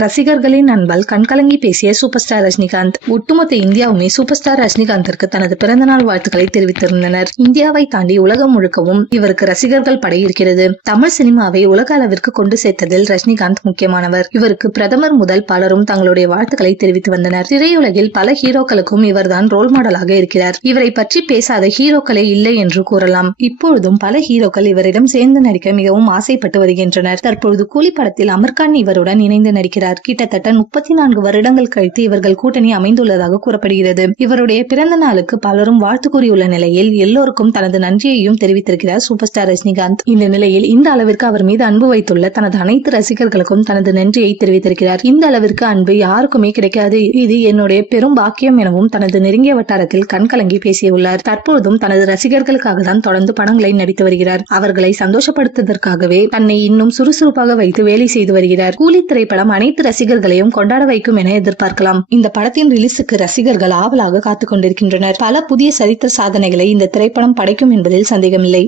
ரசிகர்களின் அன்பால் கண்கலங்கி பேசிய சூப்பர் ஸ்டார் ரஜினிகாந்த். ஒட்டுமொத்த இந்தியாவுமே சூப்பர் ஸ்டார் ரஜினிகாந்திற்கு தனது பிறந்தநாள் வாழ்த்துக்களை தெரிவித்திருந்தனர். இந்தியாவை தாண்டி உலகம் முழுக்கவும் இவருக்கு ரசிகர்கள் படை இருக்கிறது. தமிழ் சினிமாவை உலக அளவிற்கு கொண்டு சேர்த்ததில் ரஜினிகாந்த் முக்கியமானவர். இவருக்கு பிரதமர் முதல் பலரும் தங்களுடைய வாழ்த்துக்களை தெரிவித்து வந்தனர். திரையுலகில் பல ஹீரோக்களுக்கும் இவர்தான் ரோல் மாடலாக இருக்கிறார். இவரை பற்றி பேசாத ஹீரோக்களே இல்லை என்று கூறலாம். இப்பொழுதும் பல ஹீரோக்கள் இவரிடம் சேர்ந்து நடிக்க மிகவும் ஆசைப்பட்டு வருகின்றனர். தற்பொழுது கூலி படத்தில் அமர்கான் இவருடன் இணைந்து நடிக்கிறார். கிட்டத்தட்ட 34 வருடங்கள் கழித்து இவர்கள் கூட்டணி அமைந்துள்ளதாக கூறப்படுகிறது. இவருடைய பிறந்த நாளுக்கு பலரும் வாழ்த்து கூறியுள்ள நிலையில் எல்லோருக்கும் தனது நன்றியையும் தெரிவித்திருக்கிறார் சூப்பர் ஸ்டார் ரஜினிகாந்த். இந்த நிலையில் இந்த அளவிற்கு அவர் மீது அன்பு வைத்துள்ள தனது அனைத்து ரசிகர்களுக்கும் தனது நன்றியை தெரிவித்திருக்கிறார். இந்த அளவிற்கு அன்பு யாருக்குமே கிடைக்காது, இது என்னுடைய பெரும் பாக்கியம் எனவும் தனது நெருங்கிய வட்டாரத்தில் கண்கலங்கி பேசியுள்ளார். தற்போதும் தனது ரசிகர்களுக்காக தான் தொடர்ந்து படங்களை நடித்து வருகிறார். அவர்களை சந்தோஷப்படுத்துவதற்காகவே தன்னை இன்னும் சுறுசுறுப்பாக வைத்து வேலை செய்து வருகிறார். கூலி திரைப்படம் அனைத்து ரசிகர்களையும் கொண்டாட வைக்கும் என எதிர்பார்க்கலாம். இந்த படத்தின் ரிலீஸுக்கு ரசிகர்கள் ஆவலாக காத்துக் கொண்டிருக்கின்றனர். பல புதிய சரித்திர சாதனைகளை இந்த திரைப்படம் படைக்கும் என்பதில் சந்தேகமில்லை.